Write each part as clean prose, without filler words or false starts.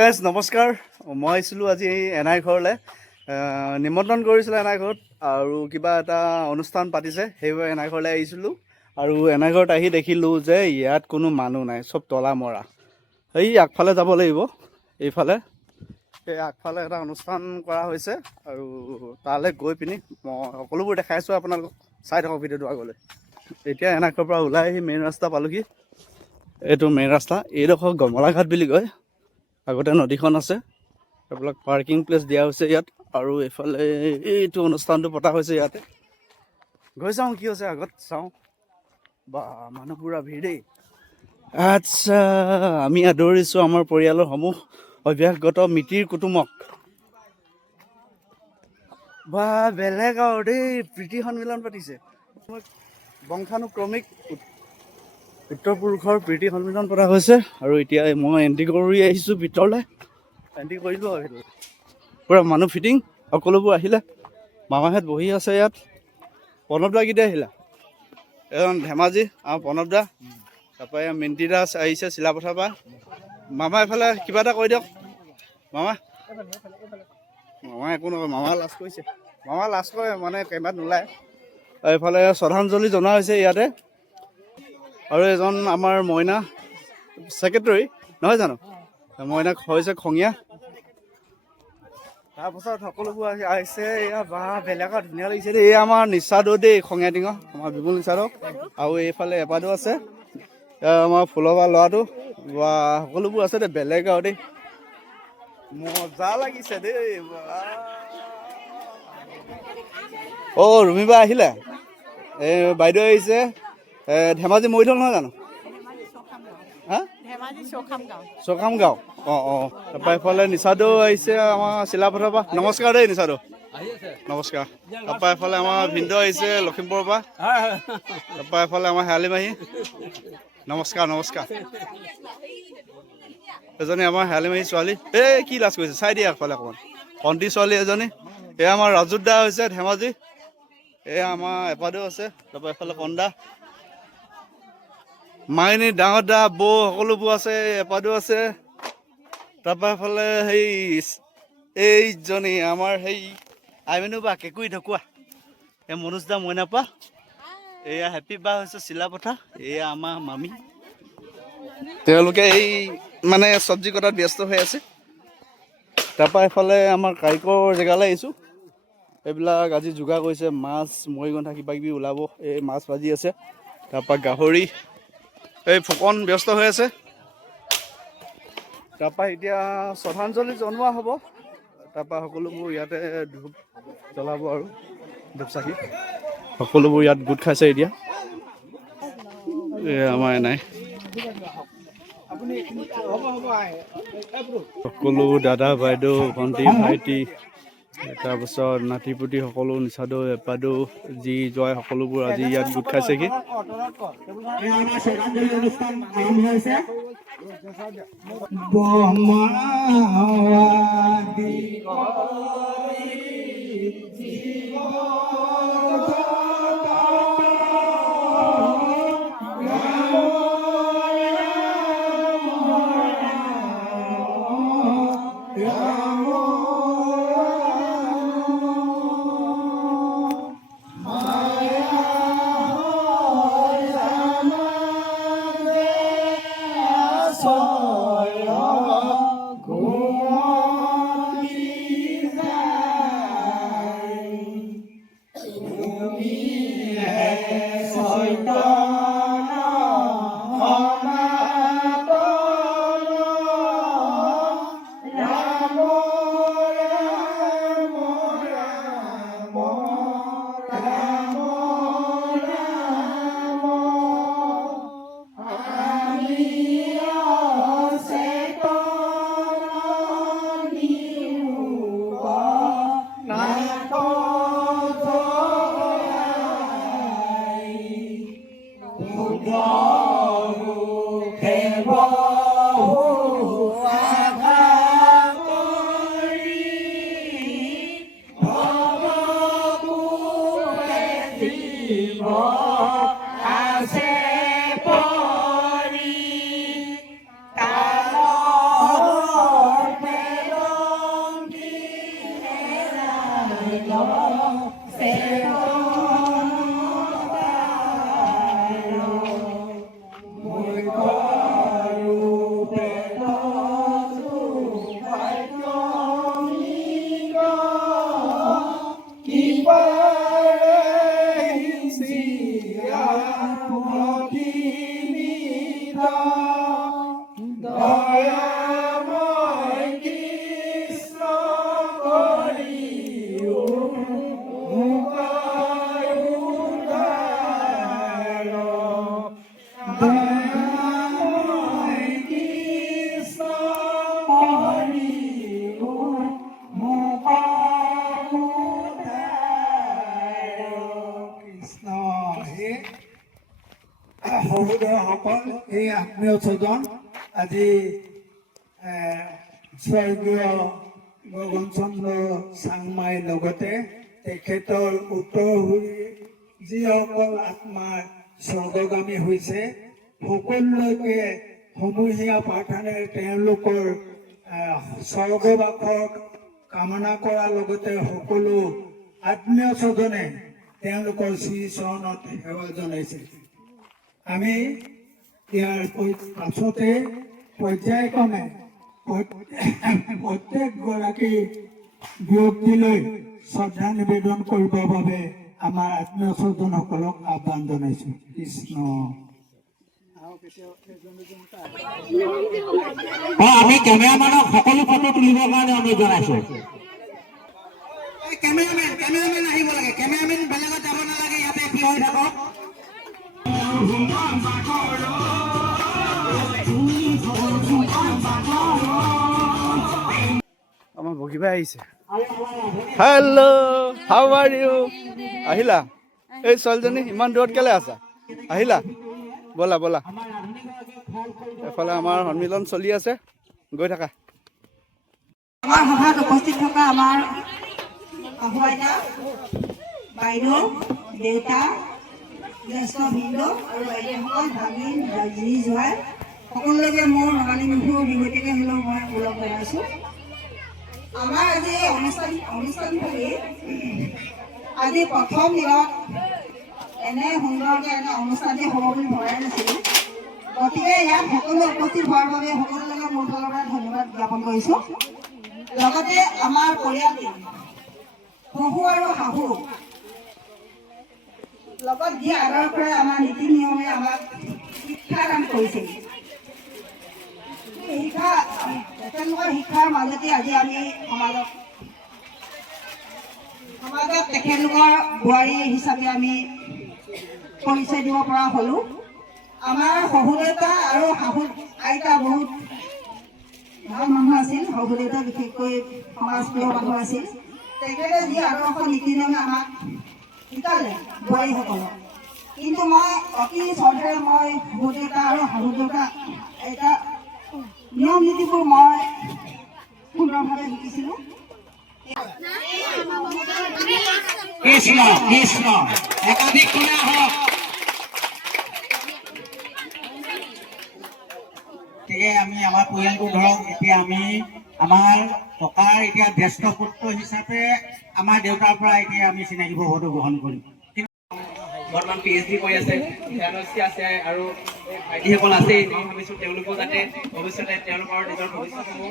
Guys নমস্কাৰ। মই আহিছিলোঁ আজি এনাই ঘৰলৈ, নিমন্ত্ৰণ কৰিছিলে এনাই ঘৰত, আৰু কিবা এটা অনুষ্ঠান পাতিছে, সেইবাবে এনাই ঘৰলৈ আহিছিলোঁ। আৰু এনাই ঘৰত আহি দেখিলোঁ যে ইয়াত কোনো মানুহ নাই, চব তলা মৰা। এই আগফালে যাব লাগিব, এইফালে এই আগফালে এটা অনুষ্ঠান কৰা হৈছে, আৰু তালৈ গৈ পিনি মই সকলোবোৰ দেখাইছোঁ আপোনালোকক। চাই থাকক ভিডিঅ'টো আগলৈ। এতিয়া এনাই ঘৰৰ পৰা ওলাই আহি মেইন ৰাস্তা পালোহি। এইটো মেইন ৰাস্তা, এইডোখৰ গমলাঘাট বুলি কয়। আগতে নদীখন আছে, এইবিলাক পাৰ্কিং প্লেচ দিয়া হৈছে ইয়াত, আৰু এইফালে এইটো অনুষ্ঠানটো পতা হৈছে ইয়াতে। গৈ চাওঁ কি হৈছে, আগত চাওঁ। বা মানুহ পুৰা ভিৰ দেই। আচ্ছা, আমি আদৰিছোঁ আমাৰ পৰিয়ালৰ সমূহ অভ্যাসগত মিতিৰ কুটুমক। বা বেলেগ আৰু দেই, প্ৰীতি সন্মিলন পাতিছে। বংশানুক্ৰমিক উত্তৰ পুৰুষৰ প্ৰীতি সন্মিলন পতা হৈছে, আৰু এতিয়া মই এণ্ট্ৰি কৰি আহিছোঁ ভিতৰলৈ। এণ্ট্ৰি কৰিলোঁ আৰু সেইটো পূৰা মানুহ ফিটিং, সকলোবোৰ আহিলে। মামাহঁত বহি আছে ইয়াত। প্ৰণৱ দা কেতিয়া আহিলা? এজন ধেমাজি আৰু প্ৰণৱ দা, তাৰপৰা এয়া মিন্টি দা আহিছে চিলাপথাৰৰ পৰা। মামা এফালে কিবা এটা কৈ দিয়ক। মামা একো নকয়, মামা লাজ কৰিছে। মামা লাজ কৰে মানে কেমেৰাত নোলায়। এইফালে শ্ৰদ্ধাঞ্জলি জনোৱা হৈছে ইয়াতে। আৰু এজন আমাৰ মইনা ছেক্ৰেটৰী নহয় জানো, মইনাক হৈছে খঙীয়া। তাৰপাছত সকলোবোৰ আহিছে। এয়া বা বেলেগ ধুনীয়া লাগিছে দেই। এয়া আমাৰ নিচাদৌ দেই, খঙীয়া টিঙৰ আমাৰ বিপুল নিচাদৌ। আৰু এইফালে এপাদৌ আছে, আমাৰ ফুলৰ পৰা ল'ৰাটো। বা সকলোবোৰ আছে দেই, বেলেগ আৰু দেই, মজা লাগিছে দেই। অ' ৰুমিবা আহিলে, এই বাইদেউ আহিছে ধেমাজি মৰিধল নহয় জানো? চকাম গাঁও। অঁ তাৰপৰা এইফালে নিচাদৌ আহিছে আমাৰ চিলাপথাৰৰ পৰা। নমস্কাৰ দেই নিচাদৌ, নমস্কাৰ। তাৰপৰা এইফালে আমাৰ ভিনদেউ আহিছে লখিমপুৰৰ পৰা। তাৰপৰা এইফালে আমাৰ শেৱালি মাহী, নমস্কাৰ নমস্কাৰ। এজনী আমাৰ শেৱালি মাহী ছোৱালী, এই কি লাজ কৰিছে, চাই দিয়া আগফালে অকণমান। ভণ্টি ছোৱালী এজনী। এয়া আমাৰ ৰাজুত দা হৈছে ধেমাজি। এয়া আমাৰ এপাদৌ আছে। তাৰপৰা এইফালে কন্দা, মাইনী, ডাঙৰ দা, বৌ সকলোবোৰ আছে। এপাদৌ আছে। তাৰপৰা এইফালে সেই এইজনী আমাৰ সেই আইমেনু বা কেঁকুৰি ঢকুৱা, এই মনোজ দা মইনাপা। এয়া হেপী বা হৈছে চিলাপথাৰ। এয়া আমাৰ মামী, তেওঁলোকে এই মানে চব্জি কটাত ব্যস্ত হৈ আছে। তাৰপৰা এইফালে আমাৰ কাৰিকৰ জেগালৈ আহিছোঁ। এইবিলাক আজি যোগাৰ কৰিছে, মাছ, মৰিগণ্ঠা কিবা কিবি ওলাব। এই মাছ ভাজি আছে, তাৰপৰা গাহৰি, এই ফুকন ব্যস্ত হৈ আছে। তাৰপৰা এতিয়া শ্ৰদ্ধাঞ্জলি জনোৱা হ'ব। তাৰপৰা সকলোবোৰ ইয়াতে ধূপ জ্বলাব, আৰু ধূপচাকি সকলোবোৰ ইয়াত গোট খাইছে এতিয়া। আমাৰ নাই সকলো দাদা বাইদেউ ভণ্টি ভাইটি, তাৰপিছত নাতিপুতি সকলো, নিচাদৌ এপাদৌ যি জয় সকলোবোৰ আজি ইয়াত গোট খাইছেহি। সহোদৰসকল, এই আত্মীয় স্বজন আজি স্বৰ্গীয় গগন চন্দ্ৰ চাংমাইৰ লগতে তেখেতৰ উত্তৰসূৰী যিসকল আত্মাৰ স্বৰ্গগামী হৈছে সকলোলৈকে সমূহীয়া প্ৰাৰ্থনাৰে তেওঁলোকৰ স্বৰ্গবাসৰ কামনা কৰাৰ লগতে সকলো আত্মীয় স্বজনে তেওঁলোকৰ শ্ৰীচৰণত সেৱা জনাইছে। আমি ইয়াৰ পাছতে পৰ্যায়ক্ৰমে প্ৰত্যেকগৰাকী ব্যক্তিলৈ শ্ৰদ্ধা নিবেদন কৰিবৰ বাবে আমাৰ আত্মীয় স্বজনসকলক আহ্বান জনাইছোঁ। কৃষ্ণ। আমি কেমেৰামেনক সকলো ফটো তুলিবৰ কাৰণে আমি জনাইছোঁ। কেমেৰামেন আহিব লাগে, কেমেৰামেন বেলেগত যাব নালাগে, ইয়াতে থিয় হৈ থাকক। আমাৰ বগীবাই আহিছে। Hello', how are you? আহিলা? এই ছোৱালীজনী ইমান দূৰত কেলে আছা? আহিলা? ব'লা ব'লা। এফালে আমাৰ সন্মিলন চলি আছে, গৈ থাকা। আমাৰ সভাত উপস্থিত থকা আমাৰ শাহু আইতা, বাইদেউ, দেউতা, জ্যেষ্ঠ ভিনদেউ আৰু বাইদেউসকল, ভাগিন, জী জোঁৱাই সকলোকে মোৰ ৰঙালী বিহুৰ বিহুতিকে হ'লেও মই ওলগ জনাইছোঁ। আমাৰ আজি অনুষ্ঠানভাগী আজি প্ৰথম দিনত এনে সুন্দৰকৈ এনে অনুষ্ঠানেই হ'ব বুলি ভবাই নাছিলোঁ। গতিকে ইয়াত সকলো উপস্থিত হোৱাৰ বাবে সকলোকে মোৰ ফালৰ পৰা ধন্যবাদ জ্ঞাপন কৰিছোঁ। লগতে আমাৰ পৰিয়ালটি শহু আৰু শাহু লগত যি আদৰ কৰে আমাৰ নীতি নিয়মে আমাক শিক্ষাদান কৰিছিল। তেখেতলোকৰ শিক্ষাৰ মাজতে আজি আমি সমাজত তেখেতলোকৰ বোৱাৰী হিচাপে আমি পৰিচয় দিব পৰা হ'লোঁ। আমাৰ শহু দেউতা আৰু শাহু আইতা বহুত ভাল মানুহ আছিল। শহু দেউতা বিশেষকৈ সমাজপ্ৰিয় মানুহ আছিল। তেখেতে যি আদৰ্শ নীতি নিয়মে আমাক শিকালে বোৱাৰীসকলক, কিন্তু মই অতি শ্ৰদ্ধেৰে মই শহু দেউতা আৰু শাহু দেউতা এটা নিয়ম নীতিবোৰ মই সুন্দৰভাৱে শিকিছিলোঁ। কৃষ্ণ কৃষ্ণ, একাধিক শুনা হওক। গতিকে আমি আমাৰ পৰিয়ালটো ধৰক, এতিয়া আমি আমাৰ ককাৰ এতিয়া জ্যেষ্ঠ পুত্ৰ হিচাপে আমাৰ দেউতাৰ পৰা এতিয়া আমি চিনাকি পত্ৰটো গ্ৰহণ কৰিম। বৰ্তমান PhD কৰি আছে, ফেল'শ্বিপ আছে আৰু ভাইটিসকল আছেই। মই ভাবিছোঁ তেওঁলোকেও যাতে ভৱিষ্যতে তেওঁলোকৰ নিজৰ ভৱিষ্যতসমূহ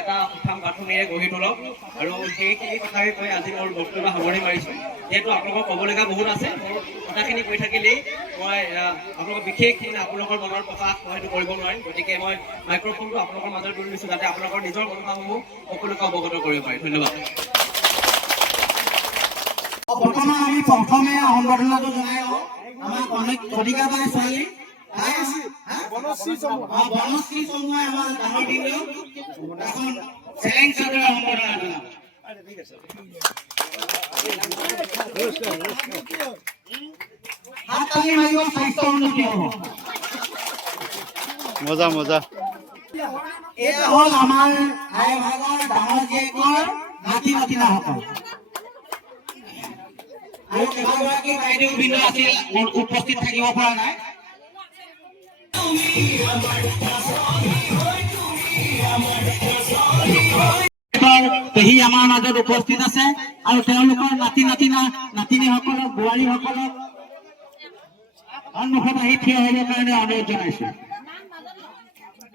এটা সুঠাম গাঁথনিৰে গঢ়ি তোলক। আৰু সেইখিনি কথাই কৈ আজি মোৰ বক্তব্য সামৰণি মাৰিছোঁ। যিহেতু আপোনালোকক ক'বলগীয়া বহুত আছে, মোৰ কথাখিনি কৈ থাকিলেই মই আপোনালোকক বিশেষ আপোনালোকৰ মনৰ প্ৰকাশ মই সেইটো কৰিব নোৱাৰিম। গতিকে মই মাইক্ৰফোনটো আপোনালোকৰ মাজত তুলি দিছোঁ যাতে আপোনালোকৰ নিজৰ মনোভাৱসমূহ সকলোকে অৱগত কৰিব পাৰে। ধন্যবাদ। বৰ্তমান আমি প্ৰথমে সম্বৰ্ধনাটো জনাই লওঁ আমাৰ কণিকা বাই ছোৱালী বনশ্ৰী চমুৱাই আমাৰ ডাঙৰ দিনটো এখন চেলেং চাদৰ সম্বৰ্ধনা জনাব। হাত তালি মাৰিব, স্বাস্থ্য উন্নতি হ'ব। মজা মজা। এয়া হ'ল আমাৰ আই ভাগৰ ডাঙৰ জীয়েকৰ নাতি নাতিনাসকল। আৰু কেইবাগৰাকী বাইদেউ বৃন্দ আছিল, উপস্থিত থাকিব পৰা নাই। পেহী আমাৰ মাজত উপস্থিত আছে আৰু তেওঁলোকৰ নাতিনীসকলক বোৱাৰীসকলক সন্মুখত আহি থিয় হ'বৰ কাৰণে অনুৰোধ জনাইছো।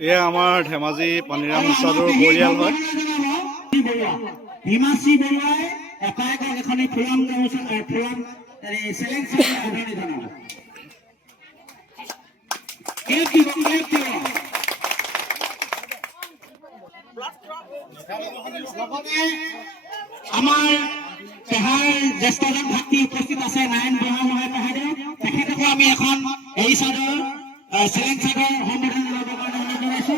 এয়া আমাৰ ধেমাজি পানীৰাম উস্তাদৰ পৰিয়াল হয়। হিমাশ্ৰী বৰুৱাই একাএকক এখনি ফুলাম চেলেং আদৰণি জনাব। লগতে আমাৰ পেহাৰ জ্যেষ্ঠজন ভাতৃ উপস্থিত আছে, নাৰায়ণ বুঢ়াগোহাঁই পেহাৰে। তেখেতকো আমি এখন এই চাদৰ চেলেং চাদৰ সম্বোধন জনাবৰ কাৰণে অনুৰোধ জনাইছো।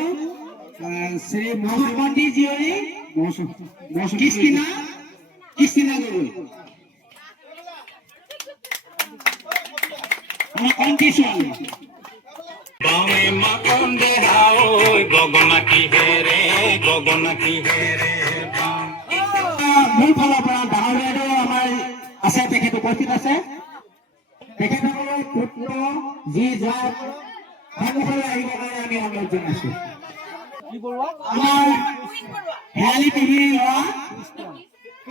শ্ৰী মহম্মদী জীয়ৰী কৃষ্টিনা গগৈ, আমাৰ কণ্ঠী ছোৱালী। মোৰ ফালৰ পৰা ডাঙৰ বাইদেউ আমাৰ আছে, তেখেত উপস্থিত আছে। তেখেতসকলৰ পুত্ৰ যি যাক সন্মুখলৈ আহিবৰ কাৰণে আমি অনুৰোধ জনাইছো। আমাৰ হেৰালি পেহীৰ ল'ৰা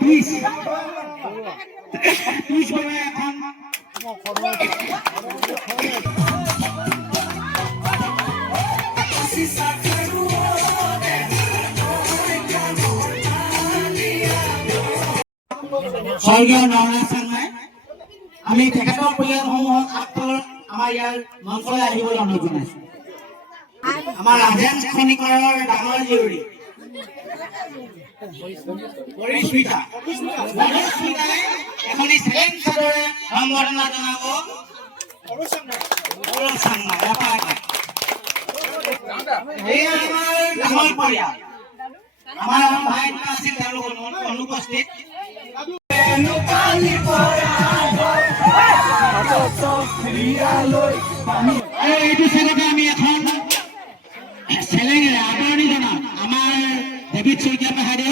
তুইচ বৰুৱাই এখন স্বৰ্গীয় নৰনাথ শৰ্মাই আমি তেখেতৰ পৰিয়ালসমূহক আগফালৰ আমাৰ ইয়াৰ মঞ্চলৈ আহিবলৈ অনুৰোধ জনাইছো। আমাৰ ৰাজেন খনিকৰৰ ডাঙৰ জীয়ৰী পৰিস্মিতা এখনি চেলেং চাদৰে সম্বৰ্ধনা জনাব। এয়া আমাৰ ডাঙৰ পৰিয়াল। আমাৰ ভাই দুটা আছিল, তেওঁলোক অনুপস্থিত। আৰু এইটো চেগতে আমি এখন চেলেঙেৰে আদৰণি জনাম আমাৰ ডেভিড শইকীয়া পেহাৰে।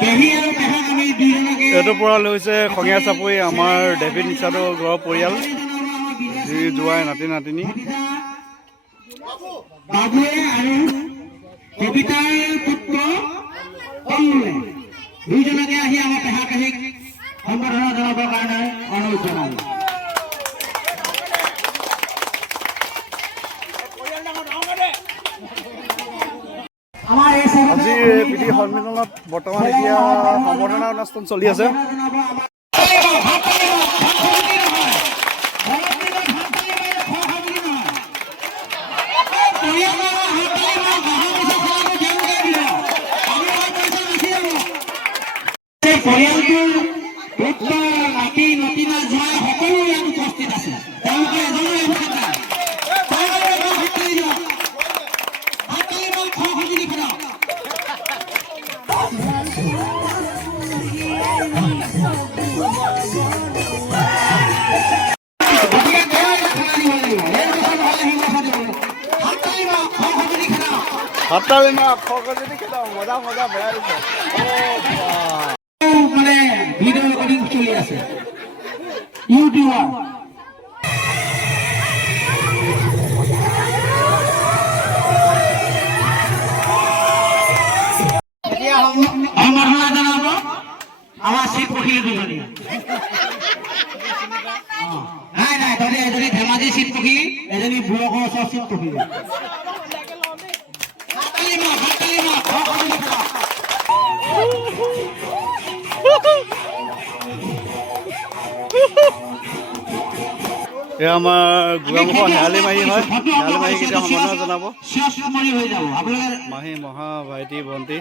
পেহী আৰু পেহাক আমি দুইজনকে এইটোৰ পৰা লৈছে খঙীয়া চাপৰি আমাৰ ডেভিড নিচাদৰ ঘৰৰ পৰিয়াল, যি জোৱাই নাতি নাতিনী। বাবুৱে আৰু কবিতাৰ পুত্ৰ অমুলে দুইজনকে আহি আমাৰ পেহা পেহীক সম্বৰ্ধনা জনাবৰ কাৰণে অনুৰোধ জনালো। আমাৰ এই আজিৰ এই প্ৰীতি সন্মিলনত বৰ্তমান এতিয়া সম্বৰ্ধনা অনুষ্ঠান চলি আছে। পৰিয়ালটোৰ পুত্ৰ নাতি নাতিনা জোৱাই সকলো ইয়াত উপস্থিত আছে। তেওঁলোকে এজনে মানে ভিডিঅ' ৰেকৰ্ডিং চলি আছে ইউটিউবত। এতিয়া সম্বৰ্ধনা জনাব আমাৰ চিট পক্ষী দুজনী। নাই তাতে এজনী ধেমাজি চিট পক্ষী, এজনী বুঢ়কৰ ওচৰ চিট পক্ষী। এয়া আমাৰ গোলামুখৰ শেৱালি মাহী হয়। শেৱালি মাহীক এতিয়া সম্বৰ্ধনা জনাব মাহী, মহা, ভাইটি, ভণ্টি।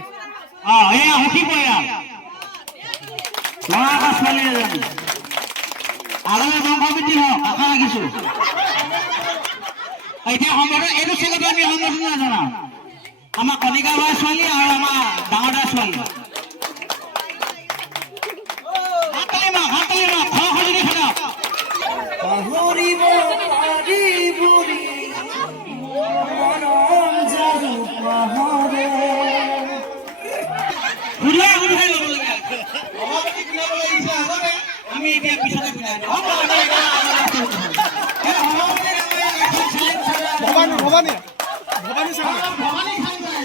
এতিয়া এইটো চেগতে আমি সম্বৰ্ধনা জনাম আমাৰ কণিকা বাৰ ছোৱালী আৰু আমাৰ ডাঙৰ দাৰ ছোৱালী। পিছতে পিলাই দিওঁ ভৱানী ভৱানী ভৱানী চাওঁ ভৱানী খাই যায়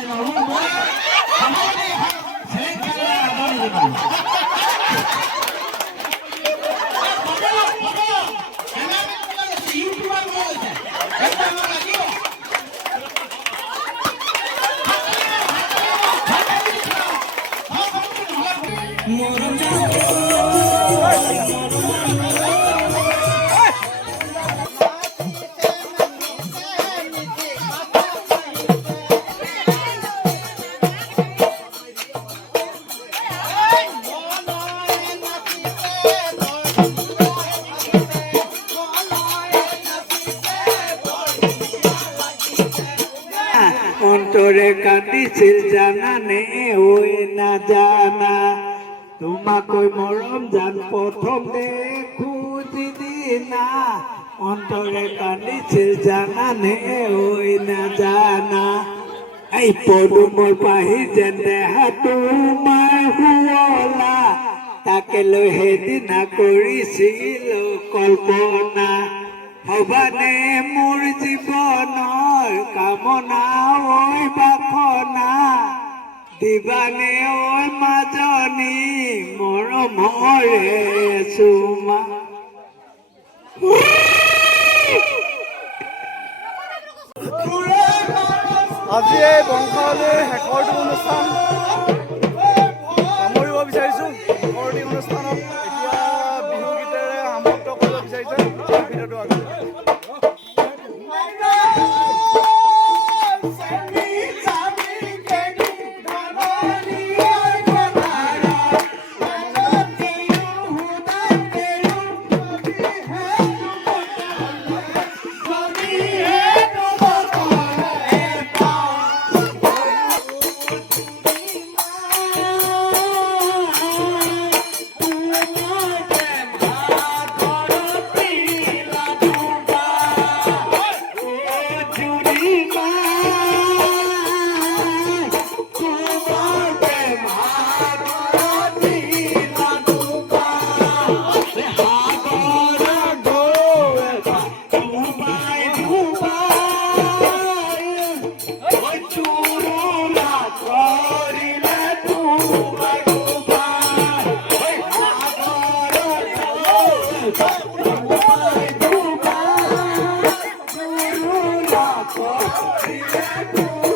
অন্তৰে কান্দিছিল জানানে ওই না জানা তোমাকৈ মৰম জান প্ৰথম দেখো যিদিনা অন্তৰে কান্দিছিল জানানে ওই না জানা এই পদুমৰ পাহি যেন দেহা তোমাৰ শুৱলা তাকে লৈ সেইদিনা কৰিছিল কল্পনা ভবানে মোৰ জীৱনৰ কামনা ঐ বাসনা দিবানে ঐ মাজনী মৰমৰে চুমা আজি এই বংশাৱলীৰ শেষৰটো অনুষ্ঠান সামৰিব বিচাৰিছোঁ। শেষৰটি অনুষ্ঠানত এতিয়া বিহু গীতেৰে সমাপ্ত কৰিব বিচাৰিছে ভিডিঅ'টো আগত। Thank you.